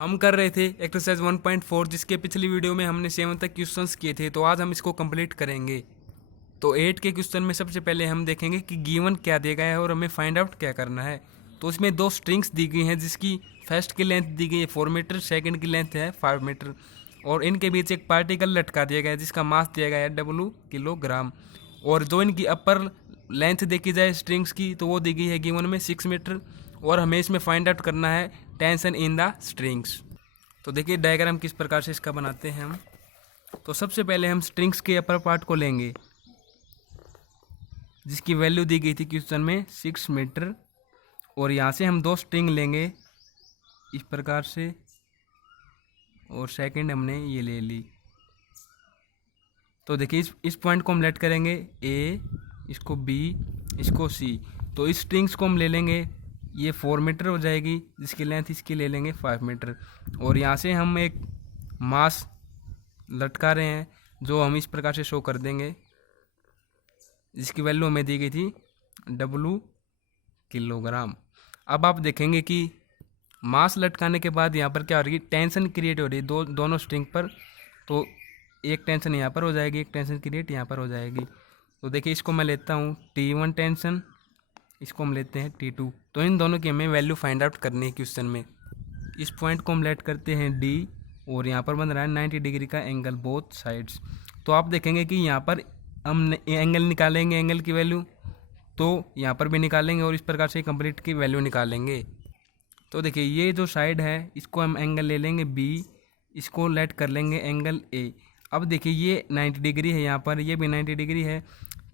हम कर रहे थे एक्सरसाइज 1.4 जिसके पिछली वीडियो में हमने 7 तक क्वेश्चंस किए थे। तो आज हम इसको कंप्लीट करेंगे। तो 8 के क्वेश्चन में सबसे पहले हम देखेंगे कि गिवन क्या दिया गया है और हमें फाइंड आउट क्या करना है। तो इसमें दो स्ट्रिंग्स दी गई हैं जिसकी फर्स्ट की लेंथ दी गई है 4 मीटर, सेकंड की लेंथ है 5 मीटर और इनके बीच एक पार्टिकल लटका दिया गया है जिसका मास दिया गया है W किलोग्राम। और जो इनकी अपर लेंथ देखी जाए स्ट्रिंग्स की तो वो दी गई है गिवन में 6 मीटर और हमें इसमें फाइंड आउट करना है टेंशन इन द स्ट्रिंग्स। तो देखिए डायग्राम किस प्रकार से इसका बनाते हैं हम। तो सबसे पहले हम स्ट्रिंग्स के अपर पार्ट को लेंगे जिसकी वैल्यू दी गई थी क्वेश्चन में 6 मीटर और यहाँ से हम दो स्ट्रिंग लेंगे इस प्रकार से और सेकंड हमने ये ले ली। तो देखिए इस पॉइंट को हम लेट करेंगे ए, इसको बी, इसको सी। तो इस स्ट्रिंग्स को हम ले लेंगे, ये 4 मीटर हो जाएगी जिसकी लेंथ इसकी ले लेंगे 5 मीटर और यहाँ से हम एक मास लटका रहे हैं जो हम इस प्रकार से शो कर देंगे जिसकी वैल्यू हमें दी गई थी W किलोग्राम। अब आप देखेंगे कि मास लटकाने के बाद यहाँ पर क्या हो रही है, टेंशन क्रिएट हो रही है दोनों स्ट्रिंग पर। तो एक टेंशन यहाँ पर हो जाएगी, एक टेंशन क्रिएट यहाँ पर हो जाएगी। तो देखिए इसको मैं लेता हूँ T1 टेंशन, इसको हम लेते हैं T2। तो इन दोनों की हमें वैल्यू फाइंड आउट करनी है क्वेश्चन में। इस पॉइंट को हम लेट करते हैं D और यहाँ पर बन रहा है 90 डिग्री का एंगल बोथ साइड्स। तो आप देखेंगे कि यहाँ पर हम एंगल निकालेंगे, एंगल की वैल्यू तो यहाँ पर भी निकालेंगे और इस प्रकार से कंप्लीट की वैल्यू निकालेंगे। तो देखिए ये जो साइड है इसको हम एंगल ले लेंगे B, इसको लेट कर लेंगे एंगल A। अब देखिए ये 90 डिग्री है, यहाँ पर ये भी 90 डिग्री है।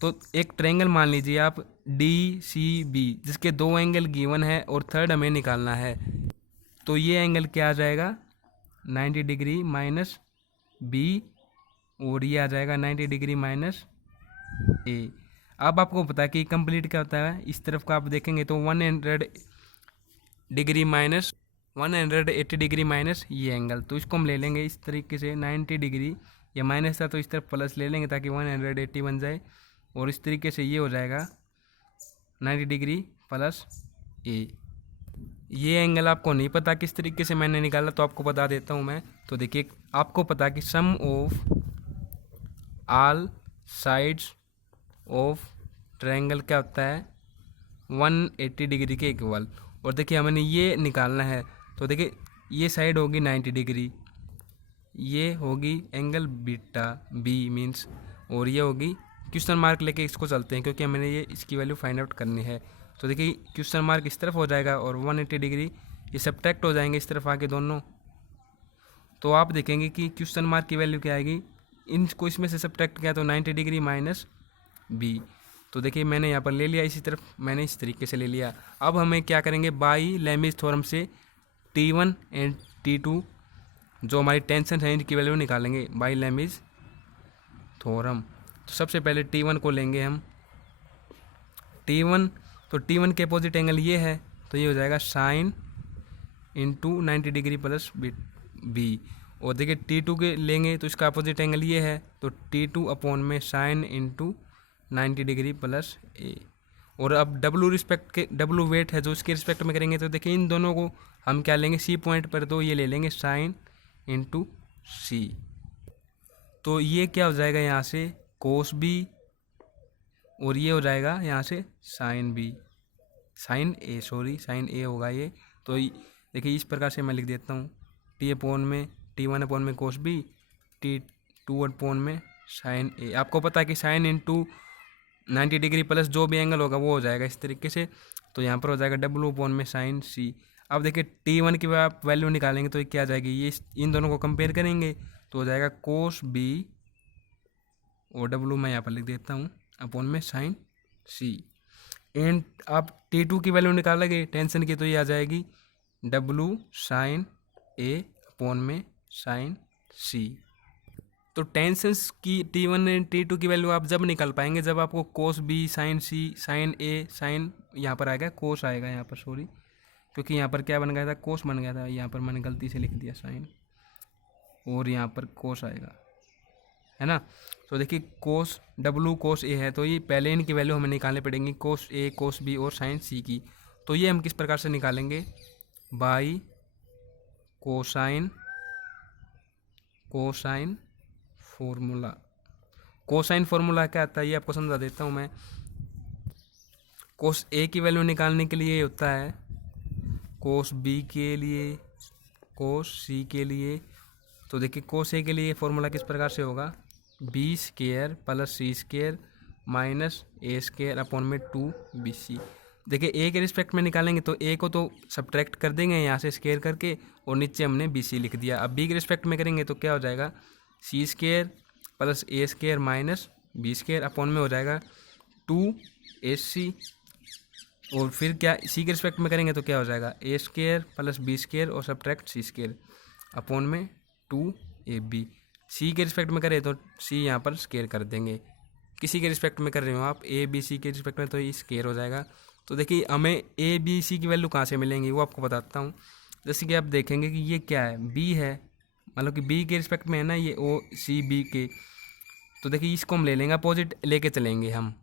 तो एक ट्रायंगल मान लीजिए आप DCB जिसके दो एंगल गिवन है और थर्ड हमें निकालना है। तो ये एंगल क्या आ जाएगा 90 डिग्री माइनस B और ये आ जाएगा 90 डिग्री माइनस A। अब आपको पता है कि कंप्लीट क्या होता है, इस तरफ का आप देखेंगे तो 100 डिग्री माइनस 180 डिग्री माइनस ये एंगल। तो इसको हम ले लेंगे इस तरीके से 90 डिग्री, ये माइनस था तो इस तरफ प्लस ले लेंगे ताकि 180 बन जाए और इस तरीके से ये हो जाएगा 90 डिग्री प्लस A। ये एंगल आपको नहीं पता किस तरीके से मैंने निकाला तो आपको बता देता हूँ मैं। तो देखिए आपको पता कि sum of all sides of triangle क्या होता है 180 डिग्री के इक्वल। और देखिए हमें ये निकालना है। तो देखिए ये साइड होगी 90 डिग्री, ये होगी एंगल बीटा B मीन्स, और ये होगी क्वेश्चन मार्क लेके इसको चलते हैं क्योंकि हमें ये इसकी वैल्यू फाइंड आउट करनी है। तो देखिए क्वेश्चन मार्क इस तरफ हो जाएगा और 180 डिग्री ये सब्ट्रैक्ट हो जाएंगे इस तरफ आके दोनों। तो आप देखेंगे कि क्वेश्चन मार्क की वैल्यू क्या आएगी, इनको इसमें से सब्ट्रैक्ट किया तो 90 डिग्री माइनस B। तो देखिए मैंने यहाँ पर ले लिया, इसी तरफ मैंने इस तरीके से ले लिया। अब हमें क्या करेंगे बाई लेमिज थ्योरम से T1 एंड T2 जो हमारी टेंशन है इनकी वैल्यू निकालेंगे बाई लेमिज थ्योरम। तो सबसे पहले T1 को लेंगे हम T1। तो T1 के अपोजिट एंगल ये है तो ये हो जाएगा sine into 90 degree plus B। और देखिए T2 के लेंगे तो इसका अपोजिट एंगल ये है तो T2 अपॉन में sign into 90 degree plus A। और अब W वेट है जो इसके रिस्पेक्ट में करेंगे तो देखिए इन दोनों को हम क्या लेंगे C पॉइंट पर, तो ये ले लेंगे साइन इंटू C। तो ये क्या हो जाएगा यहाँ से कोस B और ये हो जाएगा यहाँ से साइन A होगा ये। तो देखिए इस प्रकार से मैं लिख देता हूँ T1 अपॉन में कोस B, T2 अपॉन में साइन A। आपको पता है कि साइन इंटू 90 डिग्री प्लस जो भी एंगल होगा वो हो जाएगा इस तरीके से। तो यहाँ पर हो जाएगा W अपॉन में साइन C। अब देखिए T1 की आप वैल्यू निकालेंगे तो ये क्या आ जाएगी, ये इन दोनों को कंपेयर करेंगे तो हो जाएगा कोस B और W मैं यहाँ पर लिख देता हूँ अपॉन में साइन C। एंड आप T2 की वैल्यू निकालेंगे टेंशन की तो ये आ जाएगी W साइन A अपॉन में साइन C। तो टेंशन्स की T1 एंड T2 की वैल्यू आप जब निकाल पाएंगे जब आपको cos B sine C sine A sine यहाँ पर आएगा कोस आएगा यहाँ पर, सॉरी क्योंकि यहाँ पर क्या बन गया था कोस बन गया था, यहाँ पर मैंने गलती से लिख दिया साइन और यहाँ पर कोस आएगा, है ना। तो देखिए कोस W कोस A है तो ये पहले इनकी वैल्यू हमें निकालनी पड़ेंगी कोस A कोस B और साइन C की। तो ये हम किस प्रकार से निकालेंगे by cosine formula. Cosine formula क्या आता है ये आपको समझा देता हूँ मैं। कोस ए की वैल्यू निकालने के लिए होता है कोस बी के लिए, कोस सी के लिए। तो देखिए कोस ए के लिए फॉर्मूला किस प्रकार से होगा, बी स्केयर प्लस सी स्केयर माइनस ए स्केयर अपॉन में 2bc। देखिए ए के रिस्पेक्ट में निकालेंगे तो ए को तो सब्ट्रैक्ट कर देंगे यहाँ से स्केयर करके, और नीचे हमने bc लिख दिया। अब बी के रिस्पेक्ट में करेंगे तो क्या हो जाएगा, C square plus A square minus B square upon में हो जाएगा 2ac। और फिर क्या सी के रिस्पेक्ट में करेंगे तो क्या हो जाएगा, ए स्केयर प्लस बी स्केयर और सब्ट्रैक्ट सी स्केयर अपॉन में 2ab। सी के रिस्पेक्ट में करें तो सी यहाँ पर स्केयर कर देंगे। किसी के रिस्पेक्ट में कर रहे हो आप ए बी सी के रिस्पेक्ट में तो ये स्केयर हो जाएगा। तो देखिए हमें ए बी सी की वैल्यू कहाँ से मिलेंगी वो आपको बताता हूँ। जैसे कि आप देखेंगे कि ये क्या है, बी है, मतलब कि बी के रिस्पेक्ट में है ना ये ओ सी बी के। तो देखिए इसको हम ले लेंगे, अपोजिट लेके चलेंगे हम।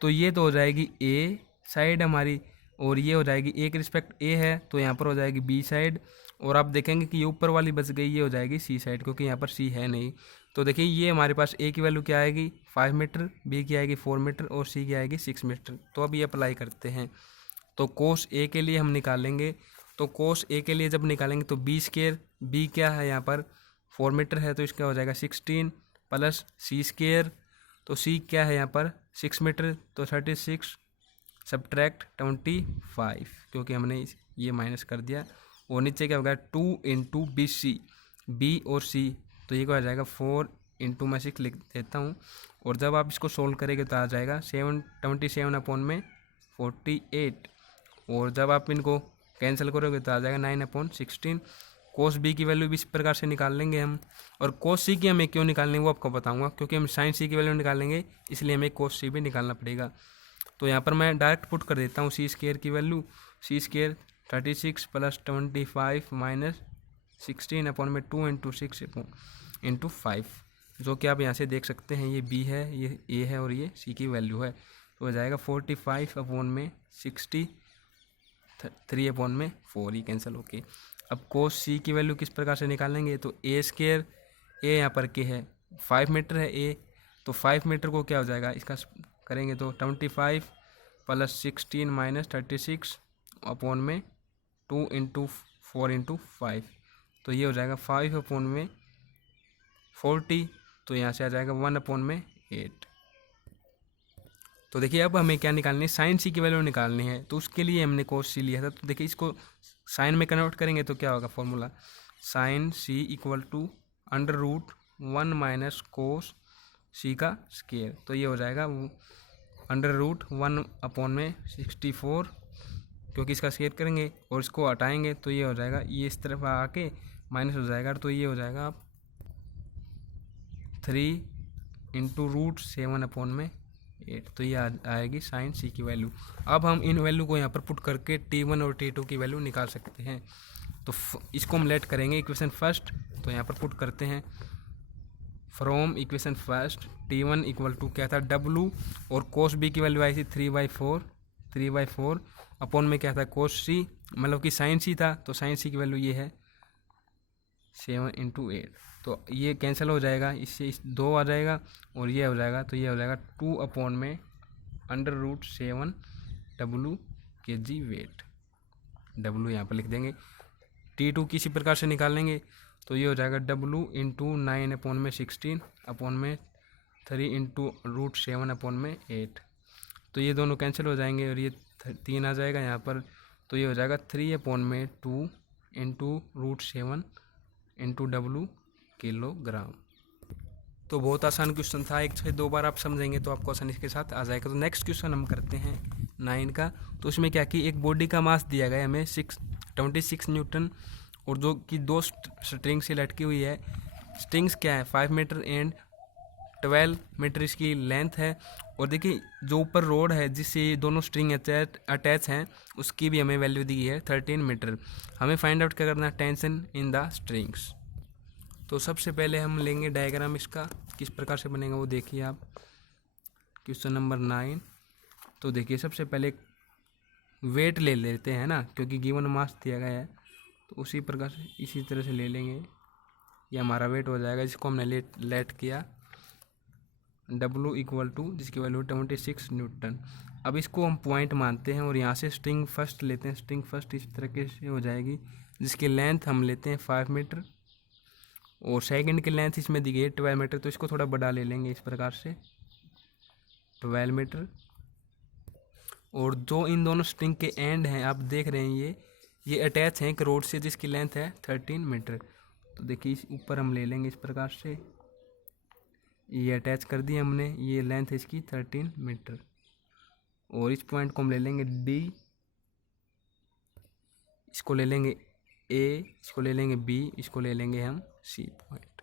तो ये तो हो जाएगी ए साइड हमारी, और ये हो जाएगी ए के रिस्पेक्ट ए है तो यहाँ पर हो जाएगी बी साइड। और आप देखेंगे कि ये ऊपर वाली बच गई, ये हो जाएगी सी साइड, क्योंकि यहाँ पर सी है नहीं। तो देखिए ये हमारे पास ए की वैल्यू क्या आएगी 5 मीटर, बी की आएगी 4 मीटर और सी की आएगी 6 मीटर। तो अब ये अप्लाई करते हैं। तो कोस ए के लिए हम निकालेंगे, तो कोस ए के लिए जब निकालेंगे तो बी स्केयर, बी क्या है यहाँ पर 4 मीटर है तो इसका हो जाएगा 16 प्लस सी स्केयर, तो सी क्या है यहाँ पर 6 मीटर तो 36 सब्ट्रैक्ट 25, क्योंकि हमने ये माइनस कर दिया। और नीचे क्या होगा 2 इंटू बी सी, बी और सी, तो ये क्या हो जाएगा 4 इंटू मैं 6 लिख देता हूँ। और जब आप इसको सोल्व करेंगे तो आ जाएगा 27 अपॉन में 48। और जब आप इनको कैंसिल करोगे तो आ जाएगा 9/16। कोस बी की वैल्यू भी इस प्रकार से निकाल लेंगे हम। और कोस सी की हमें क्यों निकालनी है वो आपको बताऊंगा, क्योंकि हम साइन सी की वैल्यू निकालेंगे इसलिए हमें कोस सी भी निकालना पड़ेगा। तो यहाँ पर मैं डायरेक्ट पुट कर देता हूँ सी स्केयर की वैल्यू, सी स्केयर 36 प्लस 25 माइनस 16 अपॉन में 2 इंटू 6 इंटू 5, जो कि आप यहाँ से देख सकते हैं ये बी है, ये ए है और ये सी की वैल्यू है। तो हो जाएगा 45 अपॉन में 60, 3 अपॉन में 4, ही कैंसिल होके। अब कोस सी की वैल्यू किस प्रकार से निकालेंगे, तो ए स्केयर, ए यहाँ पर के है 5 मीटर है ए, तो 5 मीटर को क्या हो जाएगा इसका करेंगे तो 25 प्लस 16 माइनस 36 अपॉन में 2 इंटू 4 इंटू 5, तो ये हो जाएगा 5 अपॉन में 40, तो यहाँ से आ जाएगा 1 अपॉन में 8। तो देखिए अब हमें क्या निकालनी है, साइन सी की वैल्यू निकालनी है, तो उसके लिए हमने कोस सी लिया था। तो देखिए इसको साइन में कन्वर्ट करेंगे तो क्या होगा formula, sine C equal to √1 minus cos C का स्केयर, तो ये हो जाएगा √1 अपॉन में 64, क्योंकि इसका स्केयर करेंगे और इसको हटाएंगे तो ये हो जाएगा, ये इस तरफ आके माइनस हो जाएगा, तो ये हो जाएगा 3 इंटू √7 अपॉन में 8, तो ये आएगी साइन सी की वैल्यू। अब हम इन वैल्यू को यहाँ पर पुट करके T1 और T2 की वैल्यू निकाल सकते हैं। तो इसको हम लेट करेंगे इक्वेशन फर्स्ट, तो यहाँ पर पुट करते हैं from equation first T1 equal to क्या था W, और कोस बी की वैल्यू आई थी 3/4 अपॉन में क्या था कोस सी, मतलब कि साइन सी था, तो साइन सी की वैल्यू ये है 7 इंटू 8, तो ये कैंसिल हो जाएगा, इससे 2 आ जाएगा और ये हो जाएगा, तो ये हो जाएगा 2 अपॉन में √7 W kg वेट, W यहाँ पर लिख देंगे। T2 किसी प्रकार से निकाल लेंगे तो ये हो जाएगा W इंटू 9 अपॉन में 16 अपॉन में 3 इंटू √7 अपॉन में 8, तो ये दोनों कैंसिल हो जाएंगे और ये 3 आ जाएगा यहाँ पर, तो ये हो जाएगा 3 अपॉन में 2 इंटू √7 इंटू W किलोग्राम। तो बहुत आसान क्वेश्चन था, 1 से 2 बार आप समझेंगे तो आपको आसानी के साथ आ जाएगा। तो नेक्स्ट क्वेश्चन हम करते हैं 9 का। तो उसमें क्या कि एक बॉडी का मास दिया गया है हमें 26 न्यूटन, और जो कि 2 स्ट्रिंग से लटकी हुई है। स्ट्रिंग्स क्या है 5 मीटर एंड 12 मीटर इसकी लेंथ है। और देखिए जो ऊपर रोड है जिससे दोनों स्ट्रिंग अटैच हैं उसकी भी हमें वैल्यू दी है 13 मीटर। हमें फाइंड आउट क्या करना है, टेंशन इन द स्ट्रिंग्स। तो सबसे पहले हम लेंगे डायग्राम, इसका किस प्रकार से बनेगा वो देखिए आप। क्वेश्चन नंबर 9, तो देखिए सबसे पहले वेट ले लेते हैं ना, क्योंकि गिवन मास दिया गया है, तो उसी प्रकार से इसी तरह से ले लेंगे, ये हमारा वेट हो जाएगा जिसको हमने लेट किया W इक्वल टू जिसकी वैल्यू 26 न्यूटन। अब इसको हम पॉइंट मानते हैं और यहाँ से स्ट्रिंग फर्स्ट लेते हैं। स्ट्रिंग फर्स्ट इस तरीके से हो जाएगी जिसकी लेंथ हम लेते हैं 5 मीटर और सेकंड की लेंथ इसमें दी गई है 12 मीटर, तो इसको थोड़ा बड़ा ले लेंगे इस प्रकार से 12 मीटर। और जो इन दोनों स्ट्रिंग के एंड हैं आप देख रहे हैं ये अटैच हैं एक रोड से जिसकी लेंथ है 13 मीटर। तो देखिए इस ऊपर हम ले लेंगे इस प्रकार से, ये अटैच कर दिया हमने, ये लेंथ है इसकी 13 मीटर। और इस पॉइंट को हम ले लेंगे D, इसको ले लेंगे A, इसको ले लेंगे B, इसको ले लेंगे हम C पॉइंट।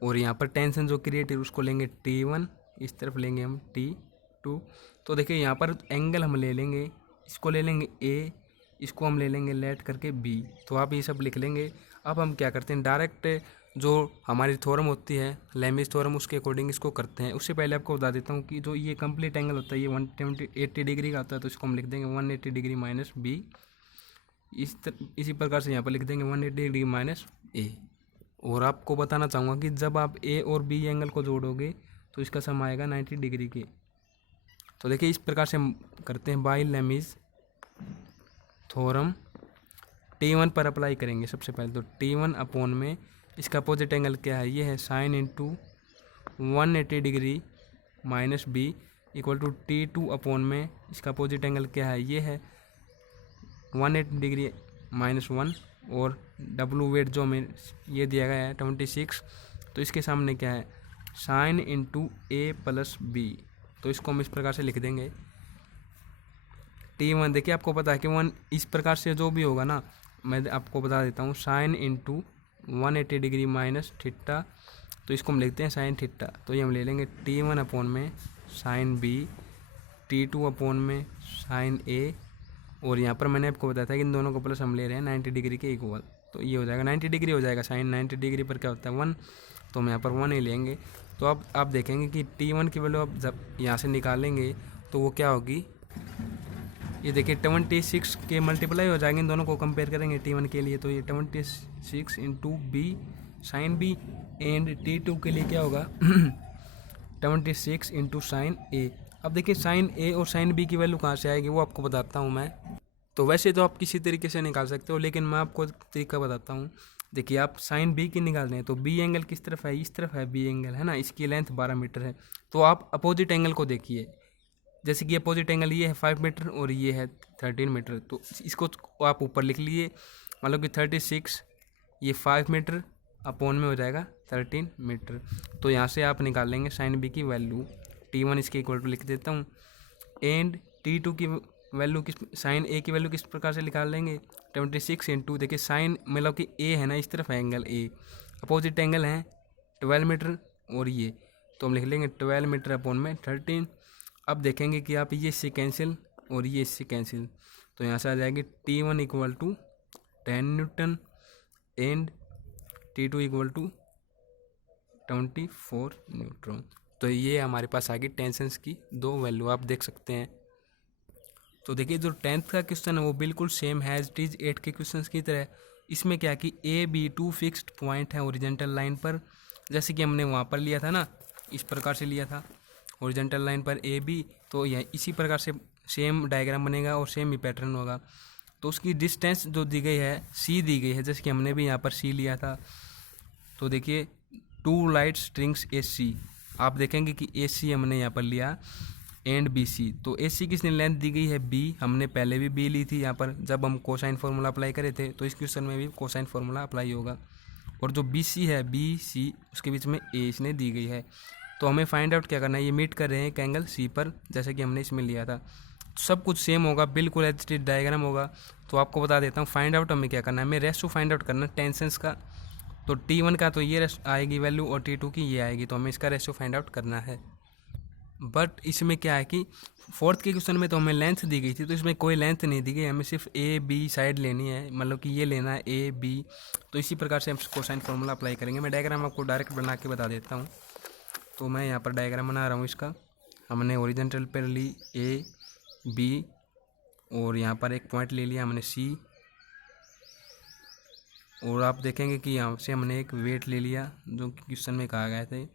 और यहाँ पर टेंशन जो क्रिएट है उसको लेंगे T1, इस तरफ लेंगे हम T2। तो देखिए यहाँ पर एंगल हम ले लेंगे, इसको ले लेंगे A, इसको हम ले लेंगे लेट करके B। तो आप ये सब लिख लेंगे। अब हम क्या करते हैं, डायरेक्ट जो हमारी थ्योरम होती है लैमिज थ्योरम उसके अकॉर्डिंग इसको करते हैं। उससे पहले आपको बता देता हूँ कि जो ये कंप्लीट एंगल होता है ये 180 डिग्री का होता है, तो इसको हम लिख देंगे 180 डिग्री माइनस B। इसी प्रकार से यहाँ पर लिख देंगे 180 डिग्री माइनस A। और आपको बताना चाहूँगा कि जब आप A और B एंगल को जोड़ोगे तो इसका सम आएगा 90 डिग्री के। तो देखिए इस प्रकार से हम करते हैं बाय लैमिज थ्योरम। T1 पर अप्लाई करेंगे सबसे पहले, तो T1 अपॉन में इसका अपोजिट एंगल क्या है, ये है sine into 180 degree minus B equal to T2 upon में इसका अपोजिट एंगल क्या है, ये है 180 डिग्री माइनस 1। और W वेट जो हमें ये दिया गया है 26, तो इसके सामने क्या है sine into A plus B। तो इसको हम इस प्रकार से लिख देंगे T1। देखिए आपको पता है कि 1 इस प्रकार से जो भी होगा ना, मैं आपको बता देता हूँ, sign into 180 degree minus theta, तो इसको हम लिखते हैं साइन थीटा। तो ये हम ले लेंगे T1 अपॉन में साइन B, T2 अपॉन में साइन A। और यहाँ पर मैंने आपको बताया था कि इन दोनों को प्लस हम ले रहे हैं 90 डिग्री के इक्वल, तो ये हो जाएगा 90 डिग्री हो जाएगा। साइन 90 डिग्री पर क्या होता है 1, तो हम यहाँ पर 1 ही लेंगे। तो अब आप देखेंगे कि T1 की वैल्यू आप जब यहाँ से निकालेंगे तो वो क्या होगी, ये देखिए 26 के मल्टीप्लाई हो जाएंगे, इन दोनों को कंपेयर करेंगे T1 के लिए, तो ये 26 into B sine B। And T2 के लिए क्या होगा 26 इंटू साइन A। अब देखिए साइन A और साइन B की वैल्यू कहाँ से आएगी वो आपको बताता हूँ मैं। तो वैसे तो आप किसी तरीके से निकाल सकते हो, लेकिन मैं आपको तरीका बताता हूँ। देखिए आप साइन B की निकाल रहे हैं तो B एंगल किस तरफ है, इस तरफ है B एंगल, है ना, इसकी लेंथ 12 मीटर है। तो आप अपोजिट एंगल को देखिए, जैसे कि अपोजिट एंगल ये है 5 मीटर और ये है 13 मीटर, तो इसको आप ऊपर लिख लीजिए, मतलब कि 36 ये 5 मीटर अपॉन में हो जाएगा 13 मीटर। तो यहाँ से आप निकाल लेंगे साइन B की वैल्यू। T1 इसके इक्वल टू लिख देता हूँ, एंड T2 की वैल्यू किस, साइन A की वैल्यू किस प्रकार से निकाल लेंगे 26 इंटू, देखिए साइन मतलब कि A है ना, इस तरफ है एंगल A, अपोजिट एंगल है 12 मीटर और ये, तो हम लिख लेंगे 12 मीटर अपॉन में 13। अब देखेंगे कि आप ये इससे कैंसिल और ये इससे कैंसिल, तो यहाँ से आ जाएगी T1 equal to 10 newton and T2 equal to 24 newton. तो ये हमारे पास आ गई टेंशन्स की दो वैल्यू, आप देख सकते हैं। तो देखिए जो 10th का क्वेश्चन है वो बिल्कुल सेम है एज इट इज 8 के क्वेश्चन की तरह। इसमें क्या कि A B 2 फिक्स्ड पॉइंट है ओरिजेंटल लाइन पर, जैसे कि हमने वहाँ पर लिया था ना, इस प्रकार से लिया था ओरिजेंटल लाइन पर AB, तो यह इसी प्रकार से सेम डायग्राम बनेगा और सेम ही पैटर्न होगा। तो उसकी डिस्टेंस जो दी गई है C दी गई है, जैसे कि हमने भी यहाँ पर C लिया था। तो देखिए 2 लाइट स्ट्रिंग्स AC, आप देखेंगे कि AC हमने यहाँ पर लिया एंड BC, तो AC किसने लेंथ दी गई है B, हमने पहले भी B ली थी यहाँ पर जब हम कोसाइन फार्मूला अप्लाई करे थे, तो इस क्वेश्चन में भी कोसाइन फार्मूला अप्लाई होगा। और जो BC है BC उसके बीच में A इसने दी गई है, तो हमें फाइंड आउट क्या करना है, ये मीट कर रहे हैं एक एंगल C पर, जैसे कि हमने इसमें लिया था। सब कुछ सेम होगा, बिल्कुल एज इट इज डायग्राम होगा। तो आपको बता देता हूँ फाइंड आउट हमें क्या करना है, हमें रेशो फाइंड आउट करना है टेंशन्स का। तो T1 का तो ये आएगी वैल्यू और T2 की ये आएगी, तो हमें इसका रेशो फाइंड आउट करना है। बट इसमें क्या है कि 4th के क्वेश्चन में तो हमें लेंथ दी गई थी, तो इसमें कोई लेंथ नहीं दी गई, हमें सिर्फ A B साइड लेनी है, मतलब कि ये लेना है A B। तो इसी प्रकार से हम कोसाइन फार्मूला अप्लाई करेंगे। मैं डायग्राम आपको डायरेक्ट बना के बता देता हूँ। तो मैं यहाँ पर डायग्राम बना रहा हूँ इसका। हमने ओरिजेंटल पर ली A B और यहाँ पर एक पॉइंट ले लिया हमने C और आप देखेंगे कि यहाँ से हमने एक वेट ले लिया जो कि क्वेश्चन में कहा गया था,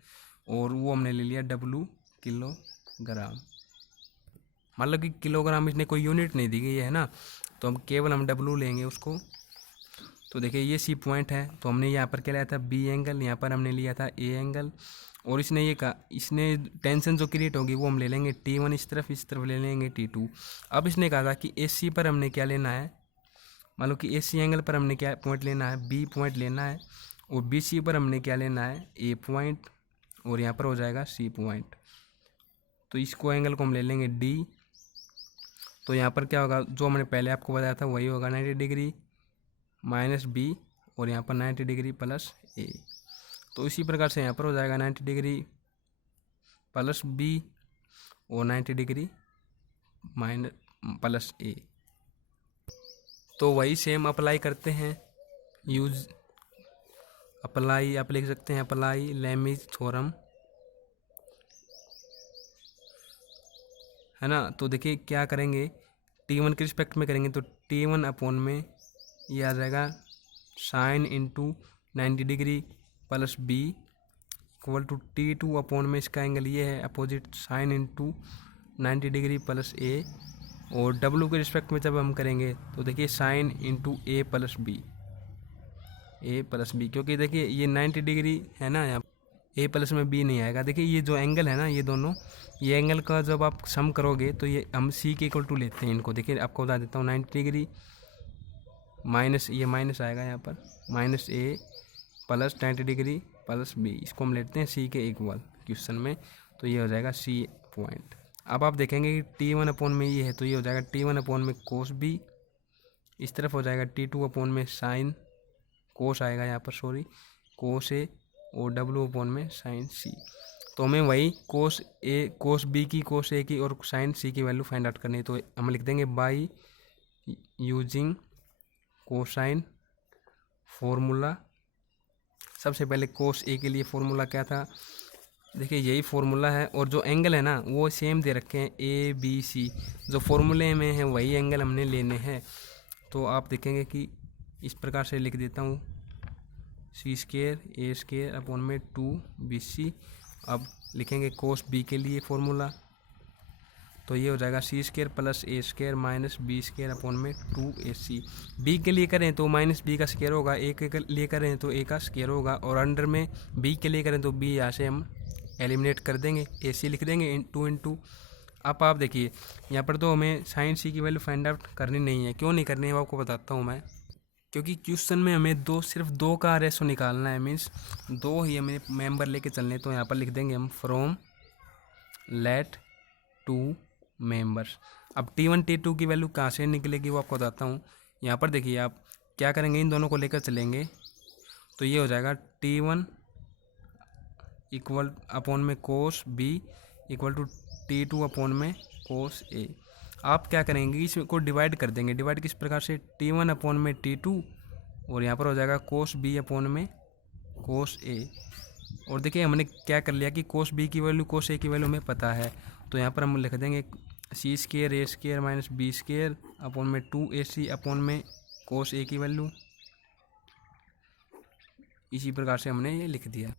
और वो हमने ले लिया W किलोग्राम। मतलब कि किलोग्राम, इसने कोई यूनिट नहीं दी गई है ना, तो हम W लेंगे उसको। तो देखिए ये C पॉइंट है, तो हमने यहाँ पर क्या लिया था B एंगल, यहाँ पर हमने लिया था A एंगल, और इसने ये कहा, इसने टेंशन जो क्रिएट होगी वो हम ले लेंगे T1 इस तरफ ले लेंगे T2। अब इसने कहा था कि AC पर हमने क्या लेना है, मान लो कि AC एंगल पर हमने क्या पॉइंट लेना है, B पॉइंट लेना है, और BC पर हमने क्या लेना है, A पॉइंट, और यहाँ पर हो जाएगा C पॉइंट। तो इसको एंगल को हम ले लेंगे D। तो यहाँ पर क्या होगा, जो हमने पहले आपको बताया था वही होगा, 90 डिग्री माइनस B, और यहाँ पर 90 डिग्री प्लस A। तो इसी प्रकार से यहाँ पर हो जाएगा 90 डिग्री प्लस B और 90 डिग्री माइनस प्लस A। तो वही सेम अप्लाई करते हैं, यूज अप्लाई, आप लिख सकते हैं अप्लाई लेमिज थ्योरम, है ना। तो देखिए क्या करेंगे, T1 के रिस्पेक्ट में करेंगे तो T1 अपॉन में ये आ जाएगा sine into 90 degree plus B equal to T2 upon में इसका एंगल ये है opposite sine into 90 degree plus A, और W के रिस्पेक्ट में जब हम करेंगे तो देखिए sine into A plus B, क्योंकि देखिए ये 90 डिग्री है ना, यहाँ A प्लस में B नहीं आएगा। देखिए ये जो एंगल है ना, ये दोनों, ये एंगल का जब आप सम करोगे तो ये हम C के इक्वल टू लेते हैं इनको। देखिए आपको बता देता हूँ, 90 डिग्री माइनस, ये माइनस आएगा यहाँ पर, minus A plus 90 degree plus B, इसको हम लेते हैं C के इक्वल क्वेश्चन में, तो ये हो जाएगा C पॉइंट। अब आप देखेंगे कि T1 अपॉन में ये है, तो ये हो जाएगा T1 अपॉन में कोस B, इस तरफ हो जाएगा T2 अपॉन में साइन कोस आएगा यहाँ पर, सॉरी कोस A, और W अपॉन में साइन C। तो हमें वही कोस B की, कोस A की और साइन C की वैल्यू फाइंड आउट करनी है। तो हम लिख देंगे बाई यूजिंग कोसाइन फॉर्मूला। सबसे पहले कोस A के लिए फॉर्मूला क्या था, देखिए यही फॉर्मूला है, और जो एंगल है ना वो सेम दे रखे हैं ABC, जो फॉर्मूले में है वही एंगल हमने लेने हैं। तो आप देखेंगे कि इस प्रकार से लिख देता हूँ, C² A² अपॉन में 2BC। अब लिखेंगे कोस B के लिए फॉर्मूला, तो ये हो जाएगा C² plus A² minus B² upon में 2AC। B के लिए करें तो माइनस B का स्क्वायर होगा, A के लिए करें तो A का स्क्वायर होगा, और अंडर में B के लिए करें तो B यहाँ से हम एलिमिनेट कर देंगे, AC लिख देंगे 2 इंटू। अब आप देखिए यहाँ पर तो हमें साइन C की वैल्यू फाइंड आउट करनी नहीं है, क्यों नहीं करनी है वो आपको बताता हूँ मैं। क्योंकि क्वेश्चन में हमें सिर्फ दो का रेशो निकालना है, मीन्स दो ही हमें मेंबर लेके चलने। तो यहाँ पर लिख देंगे हम फ्रॉम लेट टू मेंबर्स। अब T1 T2 की वैल्यू कहाँ से निकलेगी वो आपको बताता हूँ। यहाँ पर देखिए आप क्या करेंगे, इन दोनों को लेकर चलेंगे, तो ये हो जाएगा T1 इक्वल अपॉन में cos B equal to T2 upon में कोस A। आप क्या करेंगे, इसको डिवाइड कर देंगे। डिवाइड किस प्रकार से, T1 अपॉन में T2, और यहाँ पर हो जाएगा कोस B अपॉन में कोस A। और देखिए हमने क्या कर लिया कि कोस B की वैल्यू कोस A की वैल्यू हमें पता है, तो यहाँ पर हम लिख देंगे C² A² minus B² upon में 2AC अपॉन में कोस A की वैल्यू। इसी प्रकार से हमने ये लिख दिया।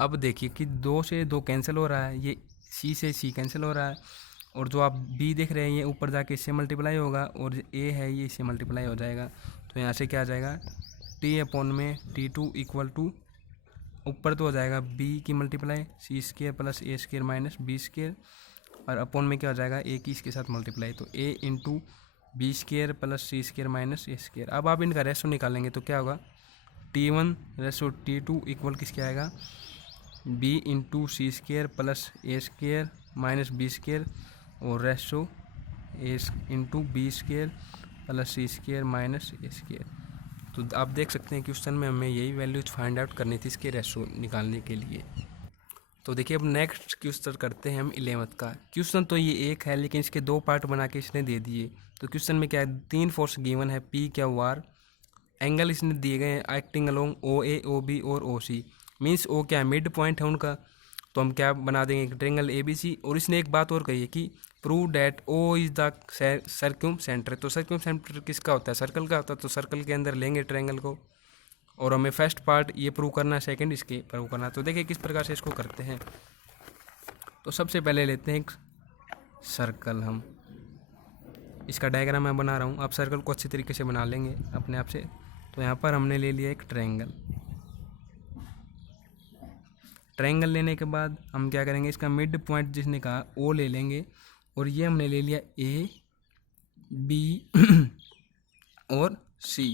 अब देखिए कि 2 से 2 कैंसिल हो रहा है, ये C से C कैंसिल हो रहा है, और जो आप B देख रहे हैं ये ऊपर जाके इससे मल्टीप्लाई होगा, और A है ये इससे मल्टीप्लाई हो जाएगा। तो यहाँ से क्या आ जाएगा, T अपॉन में T2 इक्वल टू, ऊपर तो हो जाएगा B की multiply C² plus A² minus B², और अपॉन में क्या हो जाएगा A की इसके साथ मल्टीप्लाई, तो A into B² plus C² minus A²। अब आप इनका रेशो निकालेंगे तो क्या होगा, T1 रेशो T2 इक्वल किसके आएगा, B into C² plus A² minus B², और ratio A into B² plus C² minus A²। तो आप देख सकते हैं क्वेश्चन में हमें यही वैल्यूज फाइंड आउट करनी थी इसके रेशो निकालने के लिए। तो देखिए अब नेक्स्ट क्वेश्चन करते हैं हम 11th का। क्वेश्चन तो ये एक है, लेकिन इसके 2 पार्ट बना के इसने दे दिए। तो क्वेश्चन में क्या है, 3 फोर्स गिवन है, P Q R, एंगल इसने दिए गए हैं एक्टिंग अलोंग OA OB और OC। मीन्स O क्या है, मिड पॉइंट है उनका, तो हम क्या बना देंगे, एक ट्रायंगल ABC। और इसने एक बात और कही है कि prove that O is the circumcentre. तो सर्क्यूम सेंटर किसका होता है, सर्कल का होता है। तो सर्कल के अंदर लेंगे ट्रायंगल को और हमें फर्स्ट पार्ट ये प्रूव करना है, सेकंड इसके प्रूव करना है। तो देखिए किस प्रकार से इसको करते हैं। तो सबसे पहले लेते हैं एक सर्कल, हम इसका डायग्राम मैं बना रहा हूँ, आप सर्कल को अच्छी तरीके से बना लेंगे अपने आप से। तो यहाँ पर हमने ले लिया एक ट्रायंगल। ट्रायंगल लेने के बाद हम क्या करेंगे, इसका मिड पॉइंट जिसने कहा O ले लेंगे और ये हमने ले लिया A B और C।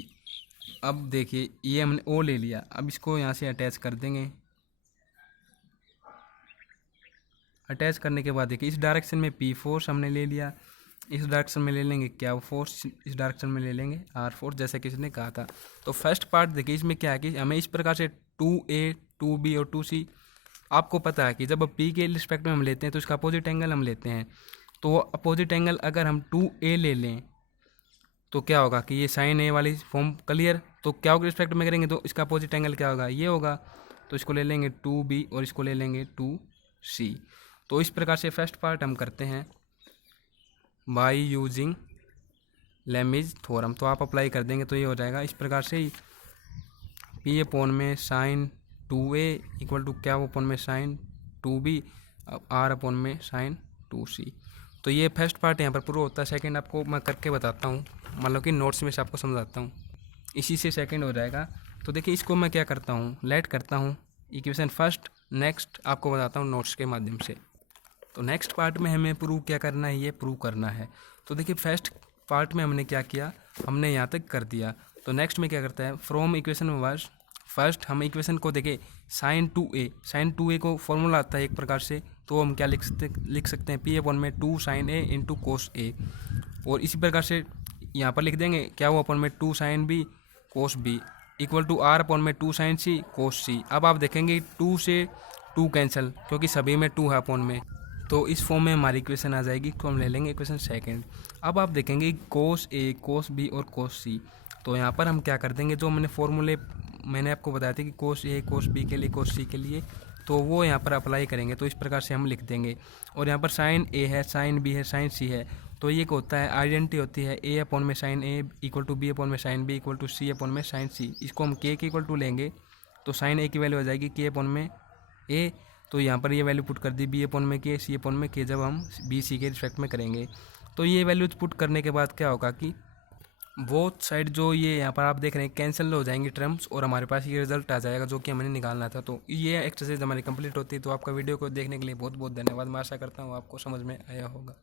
अब देखिए ये हमने O ले लिया, अब इसको यहाँ से अटैच कर देंगे। अटैच करने के बाद देखिए इस डायरेक्शन में P फोर्स हमने ले लिया, इस डायरेक्शन में ले लेंगे क्या फोर्स, इस डायरेक्शन में ले लेंगे R फोर्स, जैसे कि इसने कहा था। तो फर्स्ट पार्ट देखिए इसमें क्या है कि हमें इस प्रकार से 2A 2B और 2C, आपको पता है कि जब P के रिस्पेक्ट में हम लेते हैं तो इसका अपोजिट एंगल हम लेते हैं। तो अपोजिट एंगल अगर हम 2A ले लें तो क्या होगा कि ये साइन A वाली फॉर्म क्लियर। तो क्या होगा रिस्पेक्ट में करेंगे तो इसका अपोजिट एंगल क्या होगा, ये होगा। तो इसको ले लेंगे 2B और इसको ले लेंगे 2C। तो इस प्रकार से फर्स्ट पार्ट हम करते हैं बाय यूजिंग लेमिज थ्योरम। तो आप अप्लाई कर देंगे तो ये हो जाएगा इस प्रकार से ही, P अपॉन में साइन 2A इक्वल टू क्या अपॉन में साइन 2B, R अपॉन में साइन 2C। तो ये फर्स्ट पार्ट यहाँ पर प्रूव होता है। सेकंड आपको मैं करके बताता हूँ, मतलब कि नोट्स में से आपको समझाता हूँ, इसी से सेकंड हो जाएगा। तो देखिए इसको मैं क्या करता हूँ, लेट करता हूँ इक्वेशन फर्स्ट, नेक्स्ट आपको बताता हूँ नोट्स के माध्यम से। तो नेक्स्ट पार्ट में हमें प्रूव क्या करना है, ये प्रूव करना है। तो देखिए फर्स्ट पार्ट में हमने क्या किया, हमने यहाँ तक कर दिया। तो नेक्स्ट में क्या करता है, फ्रॉम इक्वेशन वर्स फर्स्ट हम इक्वेशन को देखें साइन 2A को फॉर्मूला आता है एक प्रकार से। तो हम क्या लिख सकते हैं, P अपॉन में 2 sine A into cos A। और इसी प्रकार से यहाँ पर लिख देंगे क्या वो अपॉन में 2 sine B cos B equal to R upon में 2 साइन C कोस C। अब आप देखेंगे 2 से 2 कैंसिल, क्योंकि सभी में 2 है अपॉन में। तो इस फॉर्म में हमारी इक्वेशन आ जाएगी। तो हम ले लेंगे इक्वेशन सेकंड। अब आप देखेंगे कोस A कोस B और कोस C। तो यहाँ पर हम क्या कर देंगे, जो मैंने फॉर्मूले मैंने आपको बताया था कि कोस A कोस B के लिए कोस C के लिए, तो वो यहाँ पर अप्लाई करेंगे। तो इस प्रकार से हम लिख देंगे। और यहाँ पर साइन A है, साइन B है, साइन C है। तो ये होता है आइडेंटिटी होती है A अपॉन में sine A equal to B upon में sine B equal to C upon में साइन C। इसको हम K के इक्वल टू लेंगे तो साइन A की वैल्यू हो जाएगी K अपॉन में A। तो यहाँ पर ये वैल्यू पुट कर दी B अपॉन में K C अपॉन में K, जब हम B C के रिस्पेक्ट में करेंगे। तो ये वैल्यूज पुट करने के बाद क्या होगा कि बोथ साइड जो ये यहाँ पर आप देख रहे हैं कैंसिल हो जाएंगी टर्म्स और हमारे पास ये रिजल्ट आ जाएगा जो कि हमें निकालना था। तो ये एक्सरसाइज हमारी कंप्लीट होती है। तो आपका वीडियो को देखने के लिए बहुत बहुत धन्यवाद। मैं आशा करता हूँ आपको समझ में आया होगा।